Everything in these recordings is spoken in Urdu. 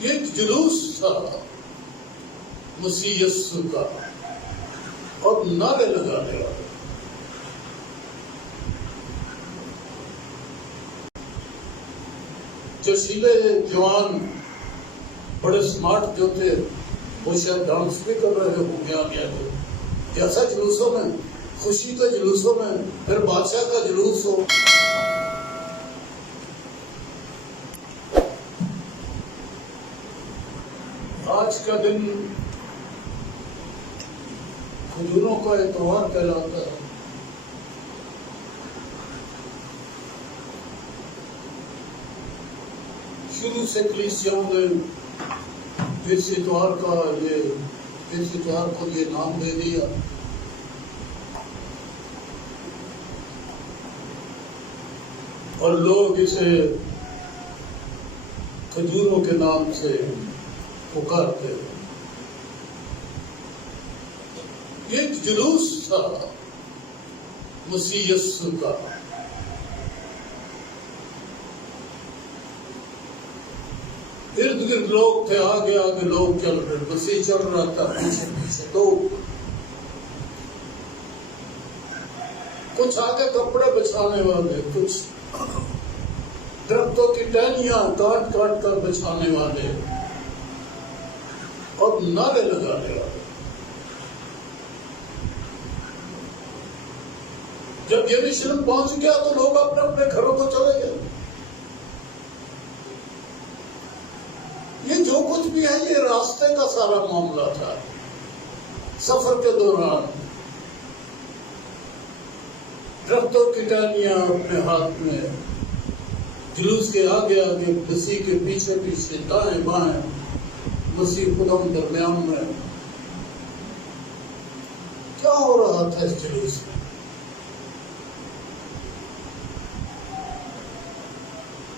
ایک جلوس تھا مسیح یسوع کا اور نعرے لگانے والے. جشیلے جوان بڑے سمارٹ جو تھے وہ شاید ڈانس بھی کر رہے ہوں گے آگے آگے. جیسا جلوسوں میں خوشی کے جلوسوں میں پھر بادشاہ کا جلوس ہو. آج کا دن کھجوروں کا اتوار کہلاتا ہے. شروع سے کلیسیاؤں نے اس اتوار کو یہ نام دے دیا. اور لوگ اسے کھجوروں کے نام سے پکارتے ہیں. ایک جلوس تھا مسیح یسوع کا ارد گرد لوگ تھے. آگے آگے لوگ چل رہے. مسیح چل رہا تھا پیچھے پیچھے. تو کچھ آگے کپڑے بچھانے والے, کچھ درختوں کی ٹہنیاں کاٹ کاٹ کر بچھانے والے اور نعرے لگانے والے. جب یروشلم پہنچ گیا تو لوگ اپنے اپنے گھروں کو چلے گئے. یہ جو کچھ بھی ہے یہ راستے کا سارا معاملہ تھا. سفر کے دوران درختوں کی ٹہنیاں اپنے ہاتھ میں, جلوس کے آگے آگے, مسیح کے پیچھے پیچھے, دائیں بائیں, مسیح خدم درمیان میں. کیا ہو رہا تھا اس جلوس میں؟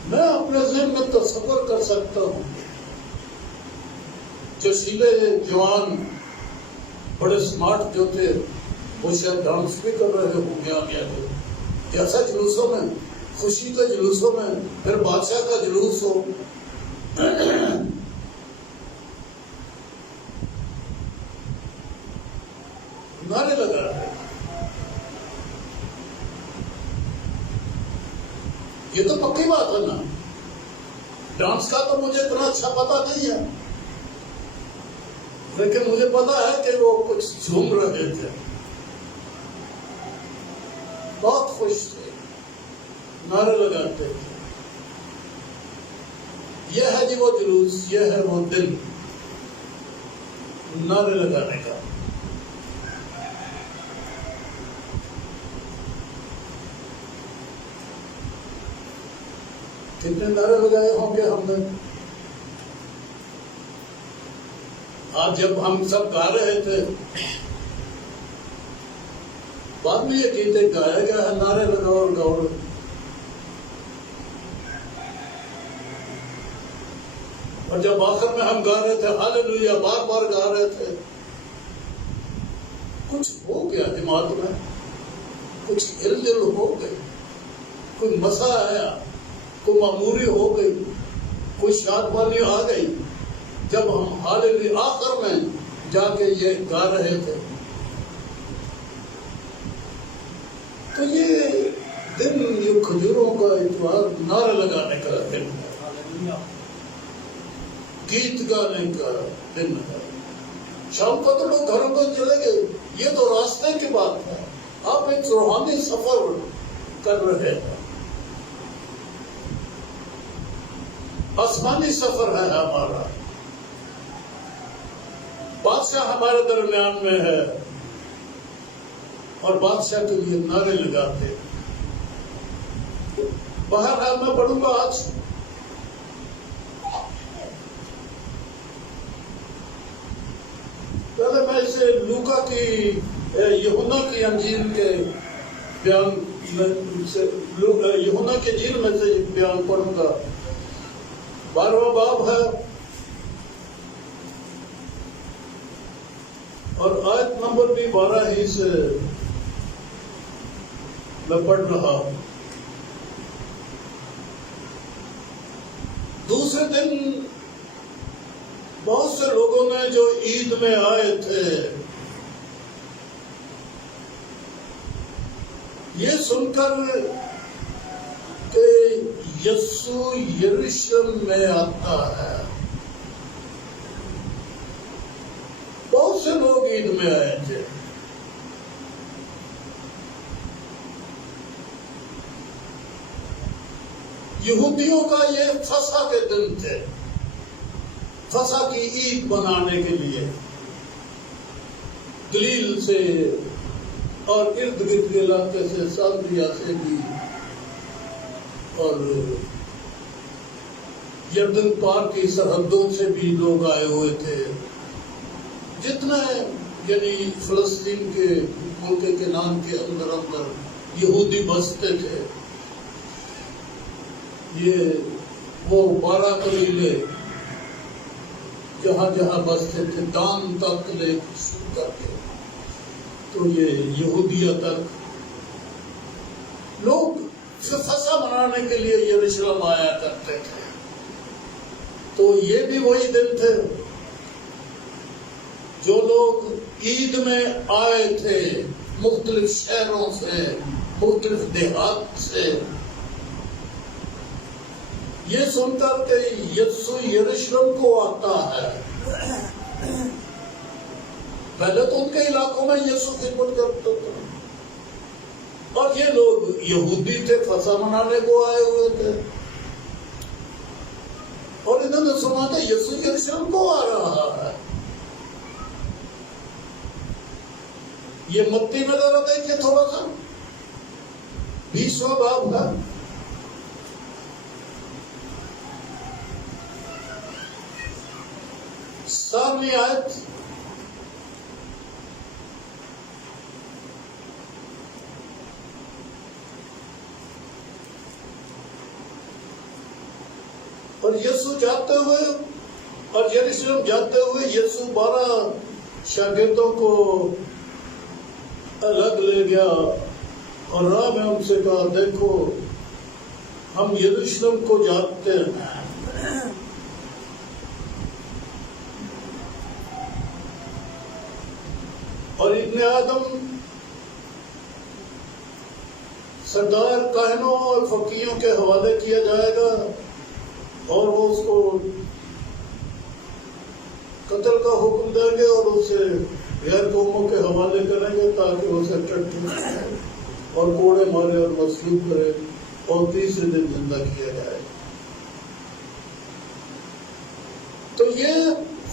میں اپنے ذہن میں تصور کر سکتا ہوں. جشیلے جوان بڑے سمارٹ جو تھے وہ شاید ڈانس بھی کر رہے ہوں گے آگے آگے. جیسا جلوسوں میں خوشی کے جلوسوں میں پھر بادشاہ کا جلوس ہو. نعرے لگا رہے. یہ تو پکی بات ہے نا. ڈانس کا تو مجھے اتنا اچھا پتا نہیں ہے, لیکن مجھے پتا ہے کہ وہ کچھ جھوم رہے تھے, بہت خوش تھے, نعرے لگاتے تھے. یہ ہے جی وہ جلوس, یہ ہے وہ دن نعرے لگانے کا. کتنے نعرے لگائے ہوں گے ہم نے. آج جب ہم سب گا رہے تھے بعد میں یہ گیت گایا گیا ہے, نعرے لگاؤ اور گاؤ. اور جب آخر میں ہم گا رہے تھے ہاللیلویا, بار بار گا رہے تھے, کچھ ہو گیا دماغ میں, کچھ ہل دل ہو گئی, کوئی مسا آیا, کوئی معموری ہو گئی, کوئی شادمانی آ گئی. جب ہم ہاللیلویا آخر میں جا کے یہ گا رہے تھے تو یہ دن, یہ کھجوروں کا اتوار نعرے لگانے کا دن ہے, گیت گانے کا دن ہے. شام کو تو لوگ گھروں کو چلے گئے. یہ تو راستے کی بات ہے. آپ ایک روحانی سفر کر رہے ہیں, آسمانی سفر ہے ہمارا. بادشاہ ہمارے درمیان میں ہے اور بادشاہ کے لیے نعرے لگاتے. بہرحال میں پڑھوں گا آج پہلے میں اسے لوکا کی یوحنا کی انجیل کے بیان یوحنا کے انجیل میں سے بیان پڑھوں گا. 12واں باب ہے اور آیت نمبر بھی 12 ہی سے میں پڑھ رہا ہوں. دوسرے دن بہت سے لوگوں نے جو عید میں آئے تھے یہ سن کر کہ یسوع یروشلم میں آتا ہے، بہت سے لوگ عید میں آئے تھے، یہودیوں کا یہ فسح کے دن تھے، فسح کی عید منانے کے لیے گلیل سے اور ارد گرد کے علاقے سے، سامریا سے بھی اور یردن پار کی سرحدوں سے بھی لوگ آئے ہوئے تھے، جتنے یعنی فلسطین کے ملک کنعان کے اندر یہودی بستے تھے، یہ وہ 12 قبیلے جہاں جہاں بستے تھے، دان تک لے شروع کر کے تو یہ یہودیہ تک لوگ فسح منانے کے لیے یروشلم آیا کرتے تھے۔ تو یہ بھی وہی دن تھے جو لوگ عید میں آئے تھے مختلف شہروں سے، مختلف دیہات سے، یہ سن کر کہ یسوع یروشلم کو آتا ہے۔ پہلے تو ان کے علاقوں میں یسوع خدمت کرتا تھا، اور یہ لوگ یہودی تھے، فسح منانے کو آئے ہوئے تھے، اور انہوں نے سنا تھا یسوع یروشلم کو آ رہا ہے۔ یہ متی میں ذرا دیکھیں تھوڑا سا 20واں باب کا، سامنے آیت، اور یسوع جاتے ہوئے اور یروشلم جاتے ہوئے یسوع 12 شاگردوں کو الگ لے گیا اور راہ میں ان سے کہا، دیکھو ہم یروشلم کو جاتے ہیں، اور ابن آدم سردار کاہنوں اور فقیہوں کے حوالے کیا جائے گا، اور وہ اس کو قتل کا حکم دیں گے اور اسے غیر قوموں کے حوالے کریں گے تاکہ اسے ٹٹنے اور کوڑے مارے اور مصلوب کرے اور تیسرے دن زندہ کیا جائے۔ تو یہ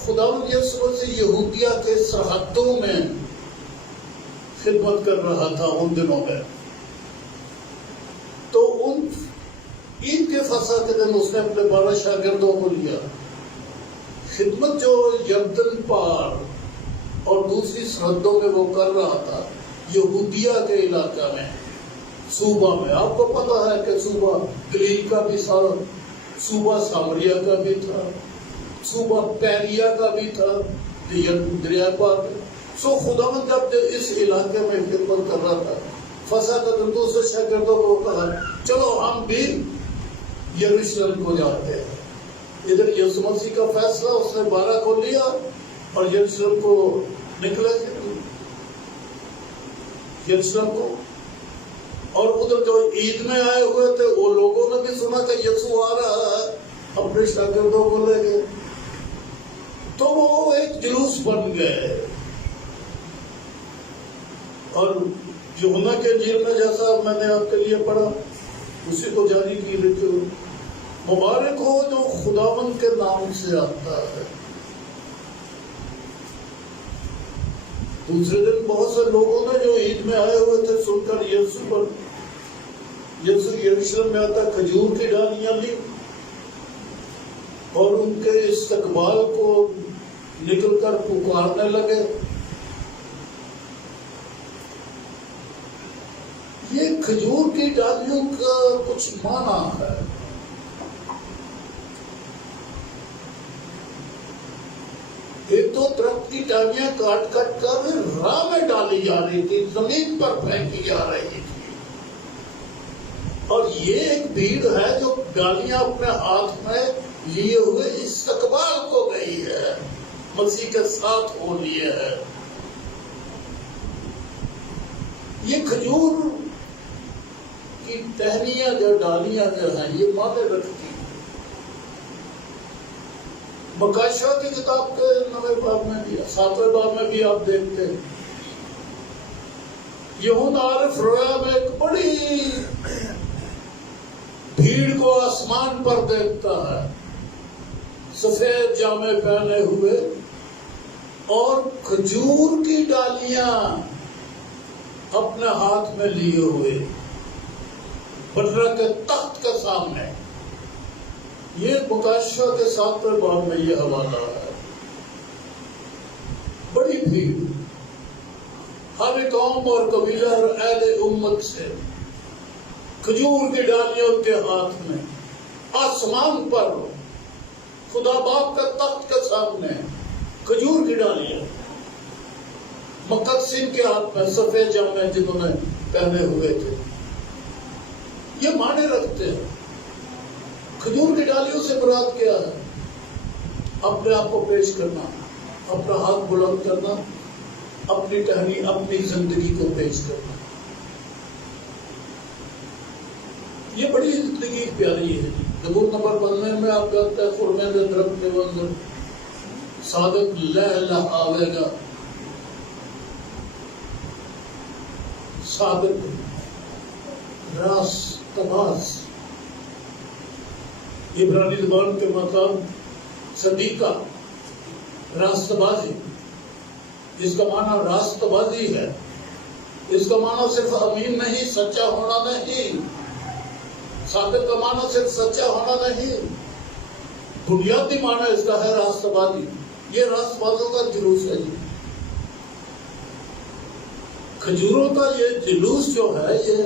خداوند یسوع مسیح یہودیہ کے سرحدوں میں خدمت کر رہا تھا ان دنوں میں۔ تو ان عید کے فسح کے دن اس نے اپنے 12 شاگردوں کو لیا، خدمت جو یردن پار اور دوسری سرحدوں میں وہ کر رہا تھا، یہودیہ کے علاقہ میں، صوبہ میں، آپ کو پتا ہے کہ صوبہ گلیل کا بھی تھا، صوبہ سامریا کا بھی تھا، صوبہ پیریا کا بھی تھا، دریا پار۔ سو خداوند جب اس علاقے میں خدمت کر رہا تھا، فسح کا دن دوسرے شاگردوں کو کہا، چلو ہم بھی یروشلم کو جاتے ہیں۔ ادھر یسوع مسیح کا فیصلہ، اس نے 12 کو لیا اور یروشلم کو نکلے یروشلم کو، اور ادھر جو عید میں آئے ہوئے تھے وہ لوگوں نے بھی سنا کہ یسوع آ رہا ہے، اپنے شاگردوں کو لے گئے، تو وہ ایک جلوس بن گئے۔ اور یوحنا کے انجیل میں جیسا میں نے آپ کے لیے پڑھا اسی کو جاری کی لکھے، مبارک ہو جو خداوند کے نام سے آتا ہے۔ دوسرے دن بہت سے لوگوں نے جو عید میں آئے ہوئے تھے سن کر یسوع یروشلم میں آتا کھجور کی ڈالیاں لی اور ان کے استقبال کو نکل کر پکارنے لگے۔ یہ کھجور کی ڈالیوں کا کچھ معنی ہے۔ ایک تو درخت کی ڈالیاں کاٹ کر راہ میں ڈالی جا رہی تھی، زمین پر پھینکی جا رہی تھی، اور یہ ایک بھیڑ ہے جو ڈالیاں اپنے ہاتھ میں لیے ہوئے استقبال کو گئی ہے، مسیح کے ساتھ ہو لیے ہے۔ یہ کھجور کی ٹہنیاں جو ڈالیاں جو ہیں یہ معنی رکھتی ہیں۔ مکاشفہ کی کتاب کے 9ویں باب میں بھی 7ویں باب میں بھی آپ دیکھتے ہیں، یہوذا عارف رویا میں ایک بڑی بھیڑ کو آسمان پر دیکھتا ہے، سفید جامے پہنے ہوئے اور کھجور کی ڈالیاں اپنے ہاتھ میں لیے ہوئے، بٹرا کے تخت کے سامنے۔ یہ مکاشفہ کے 7ویں باب میں یہ حوالہ ہے۔ بڑی بھیڑ، ہر قوم اور قبیلہ اور اہل امت سے، کھجور کی ڈالیاں ان کے ہاتھ میں، آسمان پر خدا باپ کا تخت کے سامنے کھجور کی ڈالیاں، مقدسین کے ہاتھ میں سفید جامے جنہوں نے پہنے ہوئے تھے۔ یہ معنی رکھتے ہیں۔ کھجور کی ڈالیوں سے مراد کیا ہے؟ اپنے آپ کو پیش کرنا، اپنا ہاتھ بلند کرنا، اپنی ٹہنی، اپنی زندگی کو پیش کرنا۔ یہ بڑی زندگی پیاری ہے۔ زبور نمبر 92 میں آپ کہتے ہیں خرمے دے درخت کے منظر صادق لہلہاوے گا، صادق راست باز، عبرانی زبان کے مقام صدیقہ، راست بازی، جس کا معنی راست بازی ہے۔ اس کا معنی صرف امین نہیں، سچا ہونا نہیں، صادق کا معنی صرف سچا ہونا نہیں، بنیادی معنی اس کا ہے راست بازی۔ یہ راست بازوں کا جلوس ہے جی۔ کھجوروں کا یہ جلوس جو ہے یہ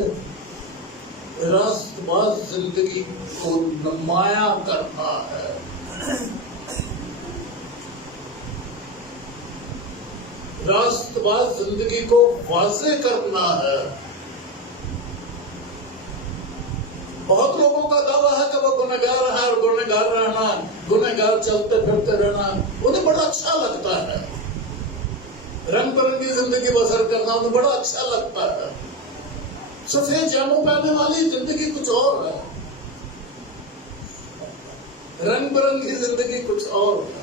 راست باز زندگی کو نمایاں کرنا ہے، راست باز زندگی کو واضح کرنا ہے۔ بہت لوگوں کا دعویٰ ہے کہ وہ گنہگار ہے اور گنہگار رہنا، گنہگار چلتے پھرتے رہنا انہیں بڑا اچھا لگتا ہے، رنگ برنگی زندگی بسر کرنا انہیں بڑا اچھا لگتا ہے۔ سفید جاموں پہننے والی زندگی کچھ اور ہے، رنگ برنگی زندگی کچھ اور ہے۔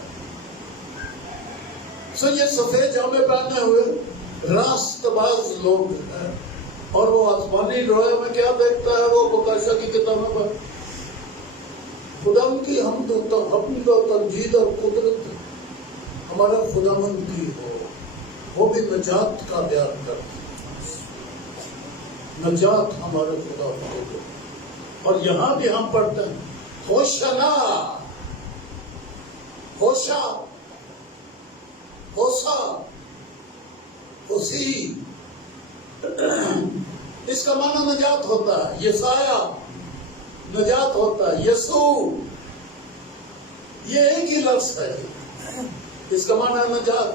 یہ سفید جامے پہنے ہوئے راست باز لوگ ہیں، اور وہ آسمانی رویا میں کیا دیکھتا ہے؟ وہ مکاشفہ کی کتابوں پر خدا کی حمد و تمجید اور قدرت ہمارا خداوند کی ہو، وہ بھی نجات کا بیان کرتا ہے، نجات ہمارے خدا کو۔ اور یہاں بھی ہم پڑھتے ہیں ہوشنا، ہوشا، ہوسا، ہوسی، اس کا معنی نجات ہوتا ہے۔ یسایا نجات ہوتا ہے، یسوع یہ ایک ہی لفظ ہے، اس کا معنی ہے نجات۔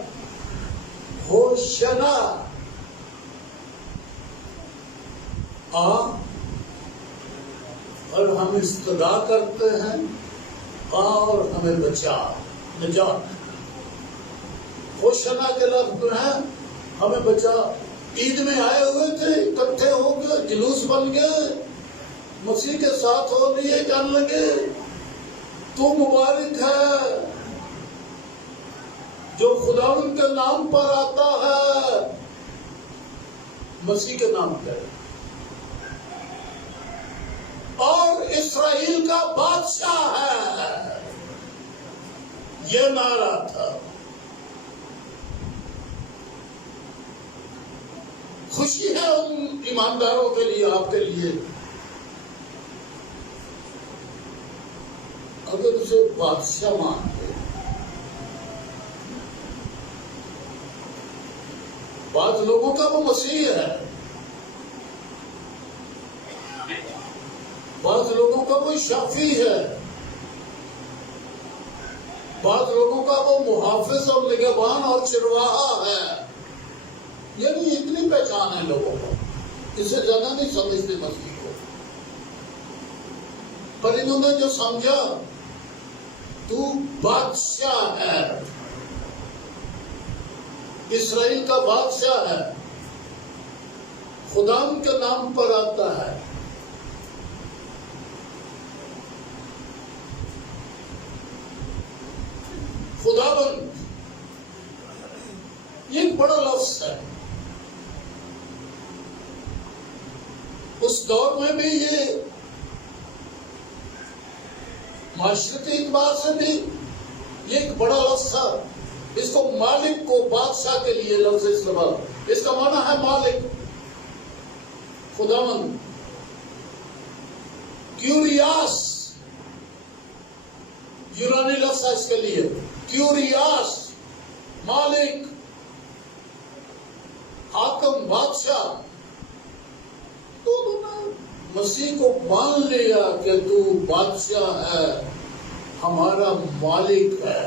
ہوشنا، آ اور ہم استدا کرتے ہیں، آ اور ہمیں بچا، نجات۔ ہوشنا کے لفظ ہیں ہمیں بچا۔ عید میں آئے ہوئے تھے، اکٹھے ہو گئے، جلوس بن گئے، مسیح کے ساتھ ہو لیے، کہنے لگے تو مبارک ہے جو خداوند کے نام پر آتا ہے، مسیح کے نام پر، اور اسرائیل کا بادشاہ ہے، یہ نعرہ تھا۔ خوشی ہے ان ایمانداروں کے لیے، آپ کے لیے، اگر اسے بادشاہ مانتے۔ بعض لوگوں کا وہ مسیح ہے، بعض لوگوں کا وہ شافی ہے، بعض لوگوں کا وہ محافظ اور نگہبان اور چرواہا ہے۔ یعنی اتنی پہچان ہے لوگوں کو، اس سے زیادہ نہیں سمجھتے مسیح کو۔ پر انہوں نے جو سمجھا تو بادشاہ ہے، اسرائیل کا بادشاہ ہے، خدا ان کے نام پر آتا ہے۔ خداوند یہ ایک بڑا لفظ ہے۔ اس دور میں بھی یہ معاشرتی اعتبار سے بھی یہ ایک بڑا لفظ تھا۔ اس کو مالک کو، بادشاہ کے لیے لفظ استعمال، اس کا معنی ہے مالک، خداوند۔ کیوریاس یونانی لفظ ہے اس کے لیے، کیوریاس مالک، حاکم، بادشاہ۔ تو انہوں نے مسیح کو مان لیا کہ تو بادشاہ ہے، ہمارا مالک ہے،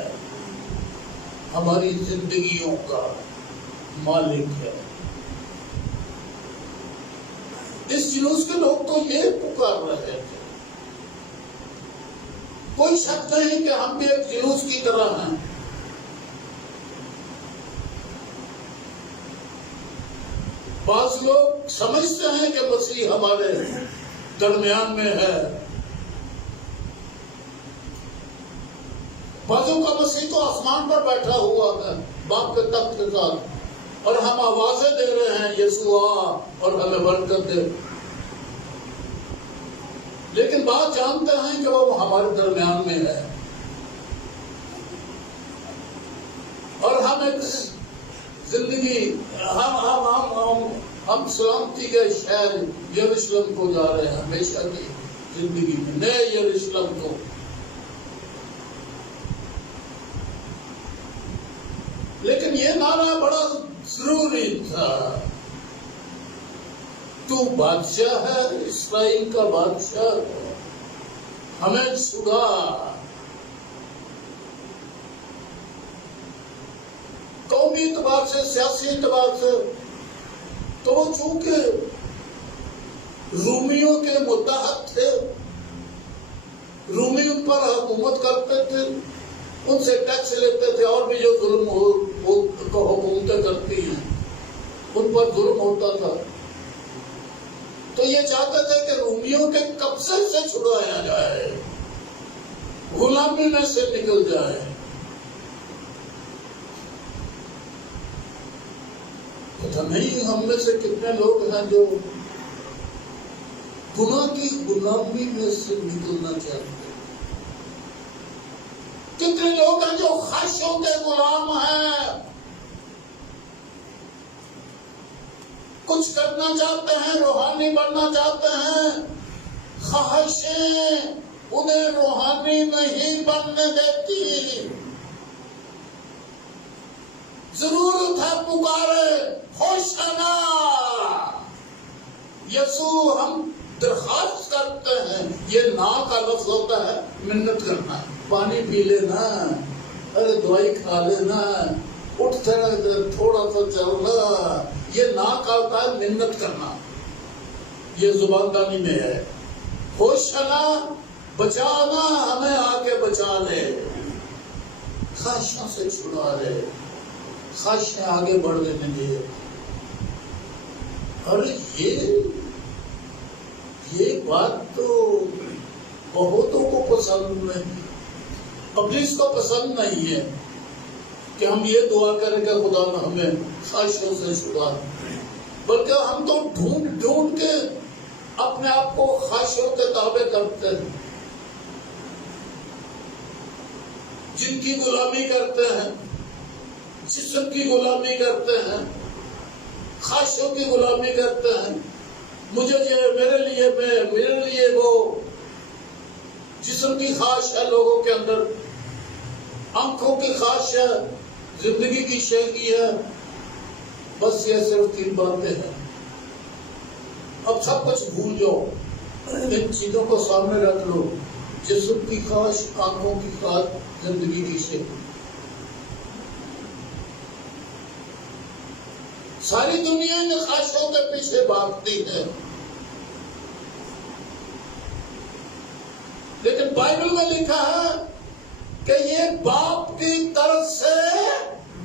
ہماری زندگیوں کا مالک ہے۔ اس جلوس کے لوگ تو یہ پکار رہے تھے۔ کوئی شک نہیں کہ ہم بھی ایک جلوس کی طرح ہیں۔ بعض لوگ سمجھتے ہیں کہ مسیح ہمارے درمیان میں ہے، بعضوں کا مسیح تو آسمان پر بیٹھا ہوا ہے باپ کے تخت کے ساتھ، اور ہم آوازیں دے رہے ہیں یسوع آ اور ہمیں برکت دے۔ لیکن بات جانتے ہیں کہ وہ ہمارے درمیان میں ہے، اور ہم ایک زندگی ہم سلامتی کے شہر یروشلم کو جا رہے ہیں، ہمیشہ کی زندگی میں نئے یروشلم کو۔ لیکن یہ نعرہ بڑا ضروری تھا، تو بادشاہ ہے، اسرائیل کا بادشاہ ہے، ہمیں چھڑا۔ قومی اعتبار سے، سیاسی اعتبار سے تو وہ چونکہ رومیوں کے متحد تھے، رومی ان پر حکومت کرتے تھے، ان سے ٹیکس لیتے تھے، اور بھی جو ظلم حکومتیں کرتی ہیں ان پر ظلم ہوتا تھا، تو یہ چاہتے تھے کہ رومیوں کے قبضے سے چھڑایا جائے، غلامی میں سے نکل جائے۔ پتہ نہیں ہم میں سے کتنے لوگ ہیں جو گناہ کی غلامی میں سے نکلنا چاہتے ہیں، کتنے لوگ ہیں جو خواہشوں کے غلام ہیں، کچھ کرنا چاہتے ہیں، روحانی بننا چاہتے ہیں، خواہشیں انہیں روحانی نہیں بننے دیتی۔ ضرورت ہے پکارے، ہوشنا یسوع، ہم درخواست کرتے ہیں۔ یہ نا کا لفظ ہوتا ہے منت کرنا، پانی پی لینا، ارے دوائی کھا لینا، اٹھتے تھوڑا سا چلنا، یہ نا کا ہوتا ہے منت کرنا، یہ زبان دانی میں ہے۔ ہوشنا بچانا، ہمیں آ کے بچا لے، خواہشوں سے چھڑا لے، خواہشیں آگے بڑھنے دے۔ اور یہ بات تو بہتوں کو پسند نہیں، ابلیس کو پسند نہیں ہے کہ ہم یہ دعا کریں کہ خدا نہ ہمیں خواہشوں سے چھڑا، بلکہ ہم تو ڈھونڈ ڈھونڈ کے اپنے آپ کو خواہشوں کے تابع کرتے ہیں، جن کی غلامی کرتے ہیں، جسم کی غلامی کرتے ہیں، خواہشوں کی غلامی کرتے ہیں۔ مجھے یہ، میرے لیے وہ جسم کی خواہش ہے لوگوں کے اندر، آنکھوں کی خواہش ہے، زندگی کی شہری ہے، بس یہ صرف 3 باتیں ہیں۔ اب سب کچھ بھول جاؤ، ان چیزوں کو سامنے رکھ لو، جسم کی خواہش، آنکھوں کی خواہش، زندگی کی شہری۔ ساری دنیا ان خواہشوں کے پیچھے بھاگتی ہے، لیکن بائبل میں لکھا ہے کہ یہ باپ کی طرف سے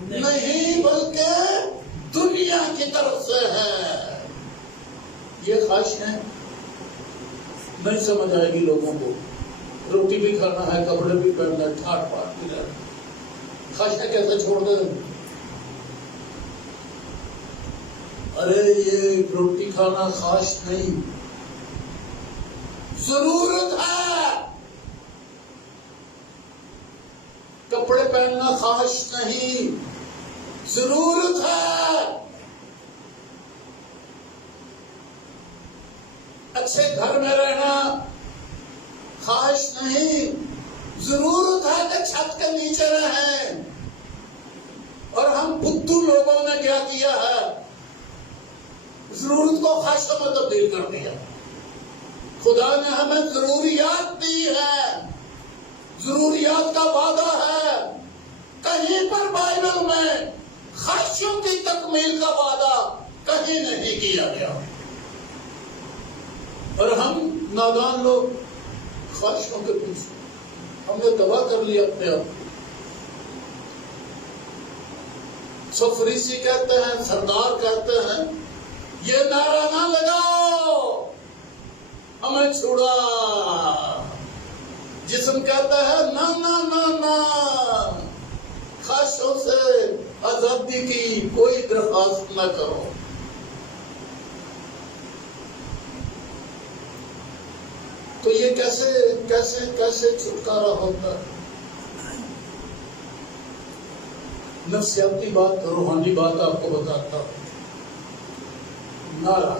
نہیں بلکہ دنیا کی طرف سے ہے. یہ خواہش ہے نہیں سمجھ آئے گی لوگوں کو. روٹی بھی کھانا ہے, کپڑے بھی پہننا ہے, ٹھاٹ پاٹ بھی رہنا. خواہشیں کیسے چھوڑ دیں؟ ارے یہ روٹی کھانا خواہش نہیں, ضرورت ہے. کپڑے پہننا خواہش نہیں, ضرورت ہے. اچھے گھر میں رہنا خواہش نہیں, ضرورت ہے کہ چھت کے نیچے رہیں. اور ہم بدھو لوگوں نے کیا کیا ہے, ضرورت کو خواہشوں میں تبدیل کر دیا. خدا نے ہمیں ضروریات دی ہے, ضروریات کا وعدہ ہے. کہیں پر بائبل میں خواہشوں کی تکمیل کا وعدہ کہیں نہیں کیا گیا. اور ہم نادان لوگ خواہشوں کے پیچھے ہم نے تباہ کر لیا اپنے آپ کو. سو فریسی کہتے ہیں, سردار کہتے ہیں, یہ نعرہ نہ لگاؤ ہمیں چھوڑا. جسم کہتا ہے نہ نہ نہ نہ, خواہشوں سے آزادی کی کوئی درخواست نہ کرو. تو یہ کیسے کیسے کیسے چھٹکارا ہوتا ہے؟ نفسیاتی بات, روحانی بات آپ کو بتاتا ہوں. نعرہ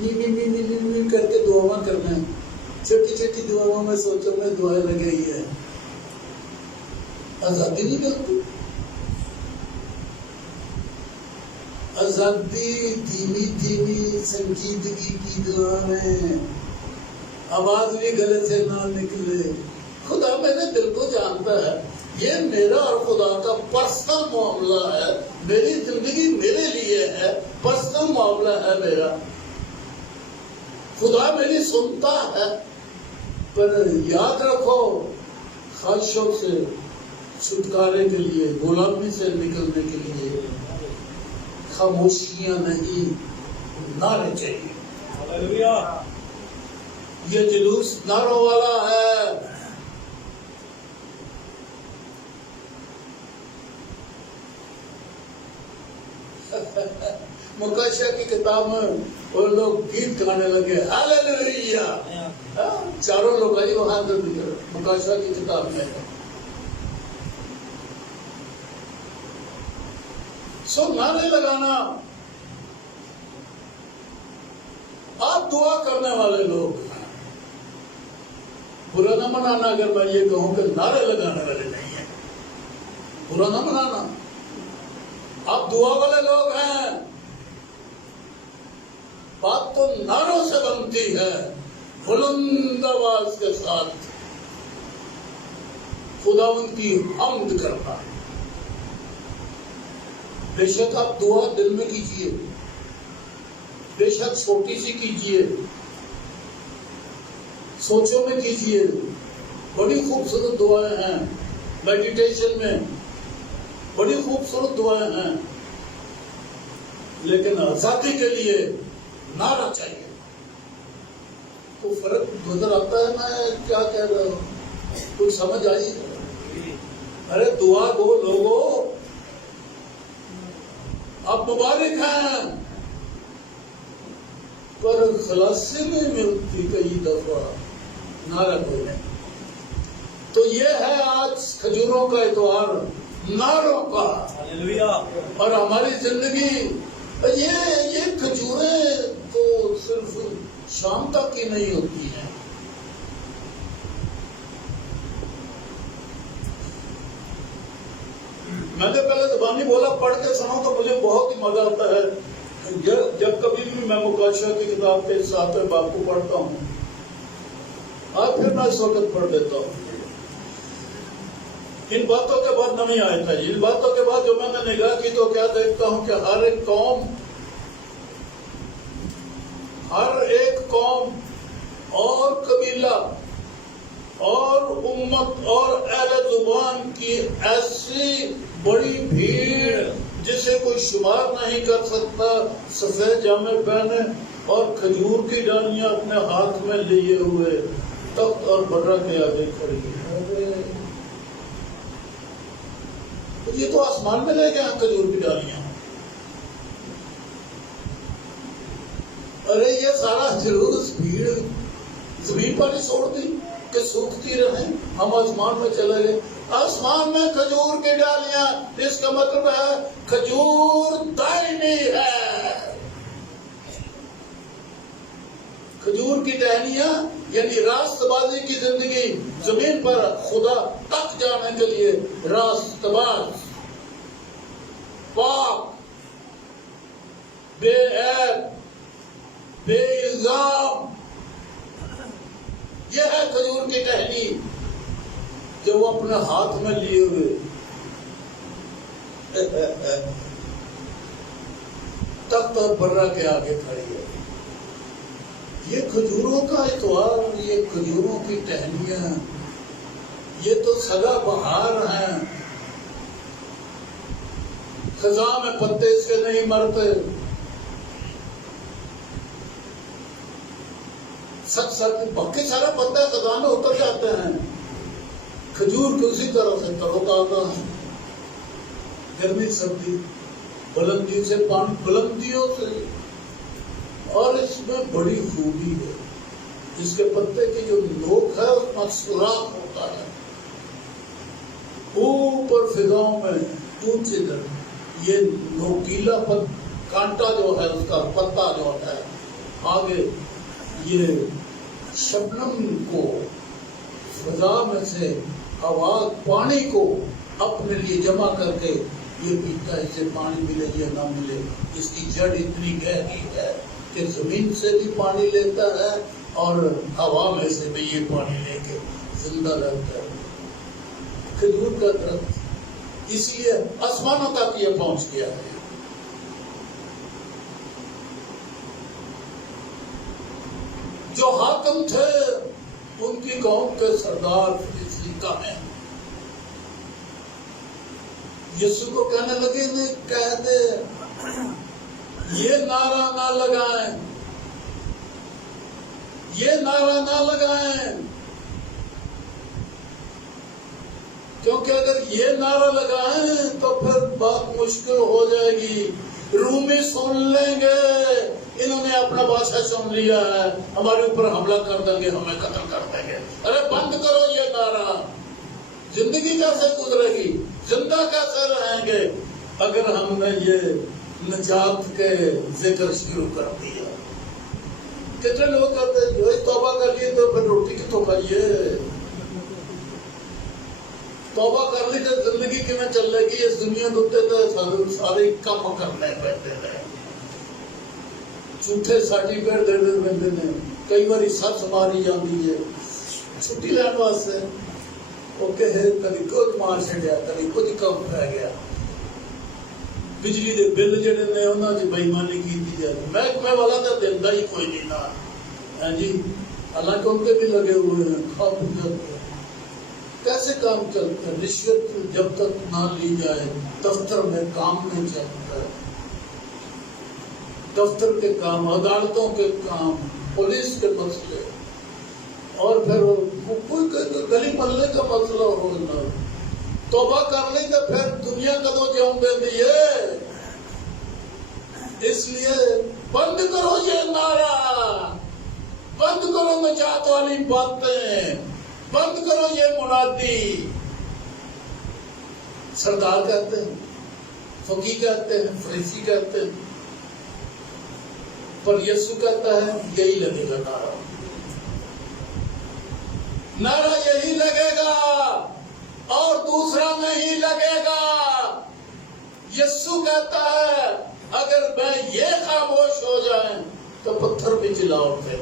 نی کر کے دعاواں کرنا ہے. چھوٹی چھوٹی دعاواں میں سوچوں میں دعائیں لگ رہی ہے, آزادی نہیں ملتی. آزادی دھیمی دھیمی سنجیدگی کی دعا ہے, آواز بھی گلے سے نہ نکلے. خدا میرے دل کو جانتا ہے, یہ میرا اور خدا کا پرسنل معاملہ ہے. میری زندگی میرے لیے ہے, پرسنل معاملہ ہے میرا. خدا میری سنتا ہے. پر یاد رکھو, خواہشوں سے چھٹکارے کے لیے, غلامی سے نکلنے کے لیے خاموشیاں نہیں, نعرے چاہیے. یہ جلوس نعروں والا ہے. مکاشا کی کتاب میں وہ لوگ گیت گانے لگے, ہاللویا. چاروں لوگ آئی وہاں سے مکاشا کی کتاب میں. سو نعرے لگانا, آپ دعا کرنے والے لوگ ہیں. برا نہ منانا اگر میں یہ کہوں کہ نعرے لگانے والے نہیں ہیں, برا نہ منانا. آپ دعا والے لوگ ہیں. بات تو نعروں سے بنتی ہے, بلند آواز کے ساتھ خداوند کی حمد کرنا. بے شک آپ دعا دل میں کیجئے, بے شک چھوٹی سی کیجئے, سوچوں میں کیجئے. بڑی خوبصورت دعائیں ہیں میڈیٹیشن میں, بڑی خوبصورت دعائیں ہیں. لیکن آزادی کے لیے نعرہ چاہیے. تو فرق نظر آتا ہے میں کیا کہہ رہا ہوں؟ کچھ سمجھ آئی؟ ارے دعا دو لوگوں, آپ مبارک ہیں, پر خلاصی نہیں ملتی کئی دفعہ نعرہ بولنے. تو یہ ہے آج کھجوروں کا اتوار, نعروں کا. اور ہماری زندگی یہ کھجوریں تو صرف شام تک ہی نہیں ہوتی ہیں. میں نے پہلے زبانی بولا, پڑھ کے سناؤں تو مجھے بہت ہی مزہ آتا ہے. جب کبھی بھی میں مکاشا کی کتاب کے 7ویں باب کو پڑھتا ہوں, آج پھر میں اس وقت پڑھ دیتا ہوں. ان باتوں کے بعد نمی آیت ہے. ان باتوں کے بعد جو میں نے نگاہ کی تو کیا دیکھتا ہوں کہ ہر ایک قوم اور قبیلہ اور امت اور اہل زبان کی ایسی بڑی بھیڑ جسے کوئی شمار نہیں کر سکتا، سفید جامے پہنے اور کھجور کی ڈالیاں اپنے ہاتھ میں لیے ہوئے تخت اور برہ کے آگے کھڑی ہے۔ یہ تو آسمان میں لے گئے کھجور کی ڈالیاں۔ ارے یہ سارا جلوس بھیڑ زمین پر ہی چھوڑ دی کہ سوکھتی رہیں، ہم آسمان میں چلے گئے۔ آسمان میں کھجور کی ڈالیاں، اس کا مطلب ہے کھجور دائمی ہے۔ کھجور کی ٹہنیاں یعنی راست بازی کی زندگی زمین پر خدا تک جانے کے لیے راست باز، پاک، بے عیب، بے الزام، یہ ہے کھجور کی ٹہنی جو وہ اپنے ہاتھ میں لیے ہوئے تخت اور برہ کے آگے کھڑی ہے۔ یہ کھجوروں کا اتوار، یہ کھجوروں کی ٹہنیاں، یہ تو سدا بہار ہیں، خزاں میں پتے اس کے نہیں مرتے، باقی سارے پتے خزاں میں اتر جاتے ہیں، کھجور کو اسی طرح سے ترو تازہ ہے، گرمی سردی بلندی سے پانی بلندیوں سے، اور اس میں بڑی خوبی ہے، اس کے پتے کی جو نوک ہے اس میں سوراخ ہوتا ہے، اوپر فضاؤں میں اونچے در یہ نوکیلا کانٹا جو ہے اس کا پتا جو ہے آگے یہ شبنم کو فضا میں سے ہوا پانی کو اپنے لیے جمع کر کے یہ پیتا ہے، اسے پانی ملے یا نہ ملے، اس کی جڑ اتنی گہری ہے کہ زمین سے بھی پانی لیتا ہے اور ہوا میں سے بھی یہ پانی لے کے زندہ رہتا ہے۔ کھجور کا درخت اس لیے آسمانوں تک یہ پہنچ گیا ہے۔ جو حاکم تھے ان کی قوم کے سردار فریسی کا ہے، یسوع کو کہنے لگے کہہ دے یہ نعرہ نہ لگائیں، یہ نعرہ نہ لگائیں، کیونکہ اگر یہ نعرہ لگائیں تو پھر بات مشکل ہو جائے گی، رومی سن لیں گے انہوں نے اپنا بادشاہ چن لیا ہے، ہمارے اوپر حملہ کر دیں گے، ہمیں قتل کر دیں گے۔ ارے بند کرو یہ نعرہ، زندگی کیسے گزرے گی، زندہ کیسے رہیں گے اگر ہم نے یہ نجات کے ذکر شروع کر دیا۔ کتنے لوگ کہتے ہیں جو توبہ کر لیے تو پھر روٹی کتوں کھائیے، توبہ کر لی تو زندگی کی میں چل رہے گی، اس دنیا کو سارے کم کرنے پڑتے ہیں، جھوٹے سرٹیفکیٹ دے دے نے، کئی بار سچ ماری جاتی ہے چھٹی لین واسطے، وہ کہ کبھی کچھ مار چڑیا، کبھی کچھ کم پہ گیا، بجلی دے بل جڑے نے انہوں نے بےمانی کی جاتی، محکمے والا تو دینا ہی کوئی نہیں نا، ہاں جی، حالانکہ ان کے بھی لگے ہوئے ہیں، کھا پی جاتے ہیں۔ کیسے کام چلتا ہے؟ رشوت جب تک نہ لی جائے دفتر میں کام نہیں چلتا ہے، دفتر کے کام، عدالتوں کے کام، پولیس کے مسئلے، اور پھر کوئی گلی محلے کا مسئلہ ہونا، توبہ کر لی تو پھر دنیا کدو جاؤں دے دیے، اس لیے بند کرو یہ نعرہ، بند کرو نجات والی باتیں، بند کرو یہ منادی۔ سردار کہتے ہیں، فقیہ کہتے ہیں، فریسی کہتے ہیں، پر یسوع کہتا ہے یہی لگے گا نعرہ، نعرہ یہی لگے گا اور دوسرا نہیں لگے گا۔ یسوع کہتا ہے اگر میں یہ خاموش ہو جائیں تو پتھر بھی چلاؤ گے۔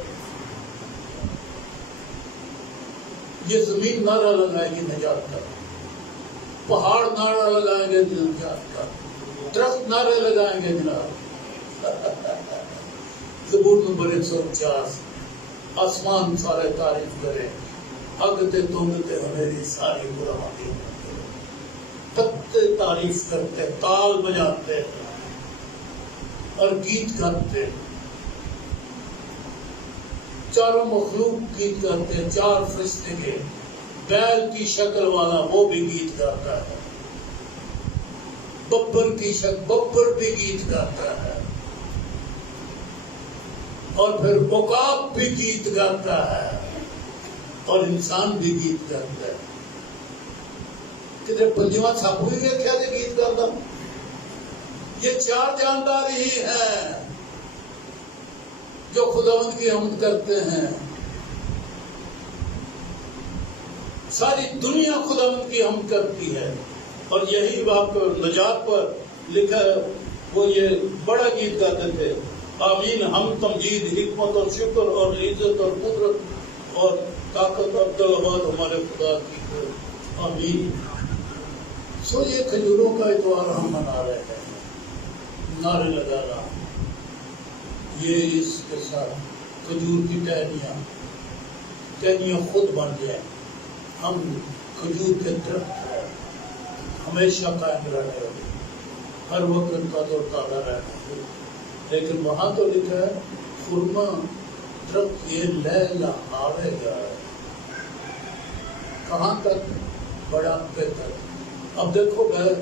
یہ زمین نعرہ لگائے گی نجات کا، پہاڑ نعرہ لگائیں گے نجات کا، درخت نعرے لگائیں گے جناب۔ زبور نمبر 149، آسمان سارے تعریف کرے، اگتے تندتے ہمیری ساری برہانی پتے تعریف کرتے تال بجاتے اور گیت گاتے چاروں مخلوق گیت گاتے ہیں، چار فرشتے کے بیل کی شکل والا وہ بھی گیت گاتا ہے، ببر کی شکل ببر بھی گیت گاتا ہے، اور پھر عقاب بھی گیت گاتا ہے اور انسان بھی گیت گاتا ہے۔ کتنے پنجواں چھپ ہوئی ہے کیا یہ گیت گاتا؟ یہ چار جاندار ہی ہیں جو خداوند کی حمد کرتے ہیں۔ ساری دنیا خداوند کی حمد کرتی ہے، اور یہی آپ کو نجات پر لکھا ہے، وہ یہ بڑا گیت گاتے تھے، آمین ہم تمجید حکمت اور شکر اور عزت اور قدرت اور طاقت عبدالآباد ہمارے خدا کی ہو، آمین۔ سو یہ کھجوروں کا اتوار ہم منا رہے ہیں، نعرے لگا رہا ہوں، یہ اس کے ساتھ کھجور کی ٹہنیاں خود بن جائیں، ہم کھجور کے درخت ہیں، ہمیشہ قائم رہنے والے، ہر وقت کا تو تازہ رہنا۔ لیکن وہاں تو لکھا ہے خرما درخت یہ لہلہائے گا، کہاں تک؟ بڑھاپے تک۔ اب دیکھو میں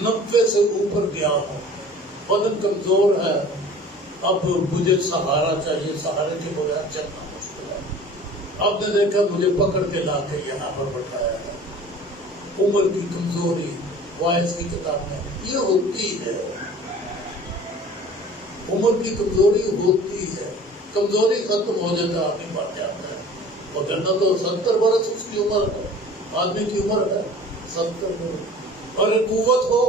90 سے اوپر گیا ہوں، بدن کمزور ہے، اب مجھے سہارا چاہیے، سہارے کے بغیر چلنا مشکل ہے۔ اب نے دیکھا مجھے پکڑ کے لا کے یہاں پر بٹھایا ہے۔ عمر کی کمزوری وائس کی کتاب میں یہ ہوتی ہے، عمر کی کمزوری ہوتی ہے، کمزوری ختم ہو جاتا ہے آدمی بڑھ جاتا ہے، وگرنہ تو 70 برس اس کی عمر ہے، آدمی کی عمر ہے 70 برس، اور قوت ہو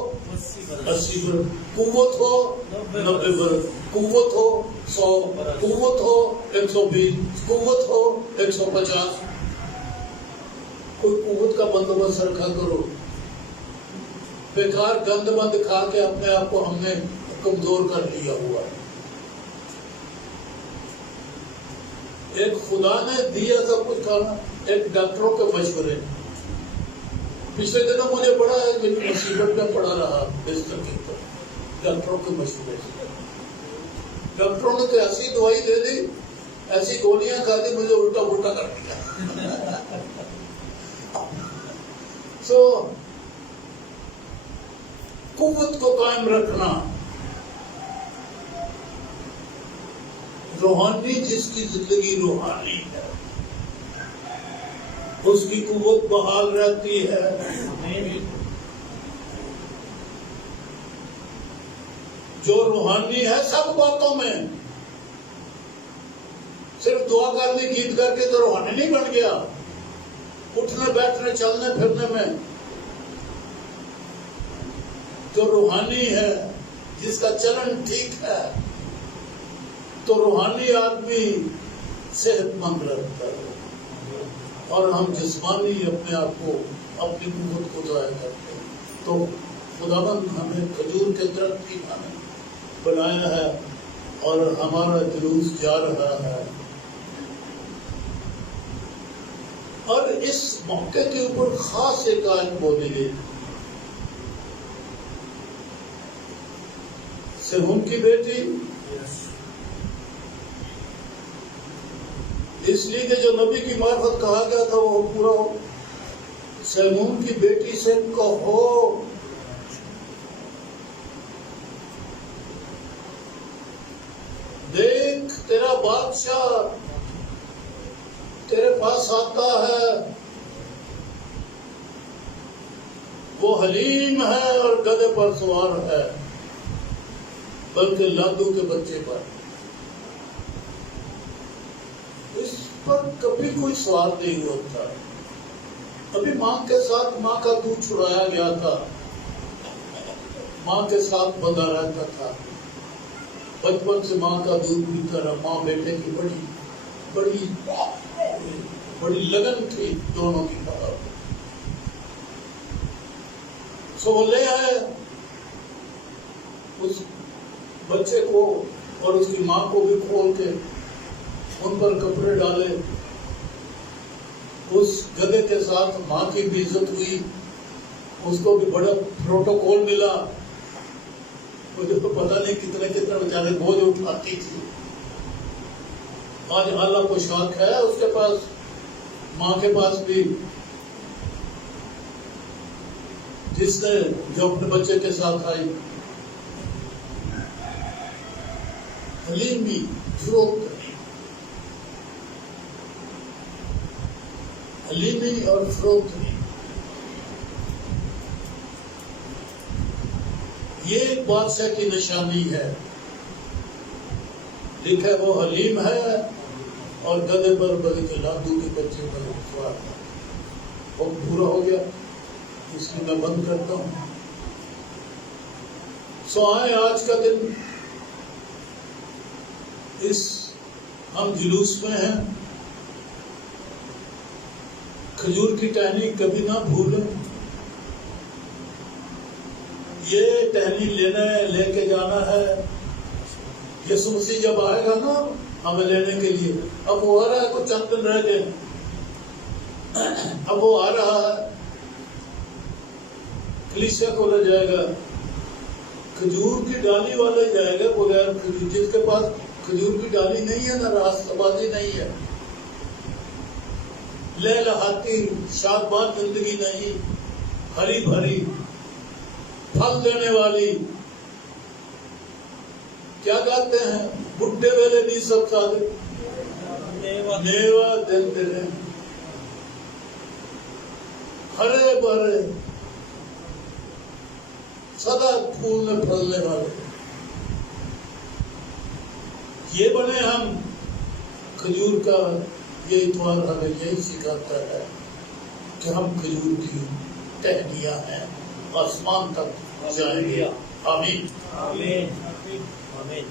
80 برس، قوت ہو 90 برس، قوت ہو 100، قوت ہو 120، قوت ہو 150۔ کوئی قوت کا بندوبست رکھا کرو، بیکار گند بند کھا کے اپنے آپ کو ہم نے کمزور کر لیا ہوا ہے۔ ایک خدا نے دیا سب کچھ کھانا، ایک ڈاکٹروں کے مشورے، پچھلے دنوں مجھے پڑا ہے کہ مصیبت میں پڑا رہا بستر کے اوپر، ڈاکٹروں کے مشورے سے، ڈاکٹروں نے تو ایسی دوائی دے دی، ایسی گولیاں کھا دی، مجھے الٹا پلٹا کر دیا۔ سو قوت کو قائم رکھنا، روحانی جس کی زندگی روحانی ہے اس کی قوت بحال رہتی ہے۔ جو روحانی ہے سب باتوں میں، صرف دعا کرنے گیت کر کے تو روحانی نہیں بن گیا، اٹھنے بیٹھنے چلنے پھرنے میں جو روحانی ہے، جس کا چلن ٹھیک ہے، تو روحانی آدمی صحت مند رہتا ہے، اور ہم جسمانی اپنے آپ کو اپنی قوت کو ضائع کرتے ہیں۔ تو خداوند ہمیں کھجور کے درخت کی طرح بنایا ہے، اور ہمارا جلوس جا رہا ہے، اور اس موقع کے اوپر خاص ایک آیت بولی گئی، سہون کی بیٹی، اس لیے کہ جو نبی کی معرفت کہا گیا تھا وہ پورا ہو۔ سیمون کی بیٹی سے کہو دیکھ تیرا بادشاہ تیرے پاس آتا ہے، وہ حلیم ہے اور گدھے پر سوار ہے، بلکہ لادو کے بچے پر۔ اس پر کبھی کوئی سوال نہیں ہوتا۔ ابھی ماں کے ساتھ ماں کا دودھ چھڑایا گیا تھا، ماں کے ساتھ بندھا رہتا تھا، بچپن سے ماں کا دودھ پیتا رہا۔ ماں بیٹے کی بڑی لگن تھی دونوں کی طرف۔ سو وہ لے آئے اس بچے کو اور اس کی ماں کو بھی کھول کے ان پر کپڑے ڈالے اس گدھے کے ساتھ ماں کی بھی عزت ہوئی، اس کو بھی بڑا پروٹوکول ملا، مجھے تو پتہ نہیں کتنے کتنے بیچارے بوجھ اٹھاتی تھی۔ آج اللہ کو شوق ہے اس کے پاس، ماں کے پاس بھی، جس نے جو اپنے بچے کے ساتھ آئی، حلیمی فروخت، حلیمی اور فروخت، یہ ایک بادشاہ کی نشانی ہے۔ لکھا ہے وہ حلیم ہے اور گدھے پر بڑی کے لادو کے بچے پر سوار تھا۔ وقت پورا ہو گیا، اس لیے میں بند کرتا ہوں۔ سو آئے آج کا دن، اس ہم جلوس میں ہیں، کھجور کی ٹہنی کبھی نہ بھولیں۔ یہ ٹہنی لینا ہے، لے کے جانا ہے۔ یسوع مسیح جب آئے گا نا ہمیں لینے کے لیے، اب وہ آ رہا ہے، کچھ چند دن رہ گئے، اب وہ آ رہا ہے، کلیسیا کو لے جائے گا، کھجور کی ڈالی والا جائے گا بغیر کھجور، جس کے پاس کھجور کی ڈالی نہیں ہے نا، راستہ بازی نہیں ہے، لہلہاتی شادمان زندگی نہیں، ہری بھری پھل دینے والی، کیا کہتے ہیں، بڈھے ویلے نہیں سب سادے نیوا دیتے ہیں، ہرے بھرے سدا پھول میں پھلنے والے، یہ بنے ہم۔ کھجور کا یہ اتوار ہمیں یہی سکھاتا ہے کہ ہم کھجور کی ٹہنیاں ہیں، آسمان تک جائیں گے۔ آمین۔ آمین۔ آمین۔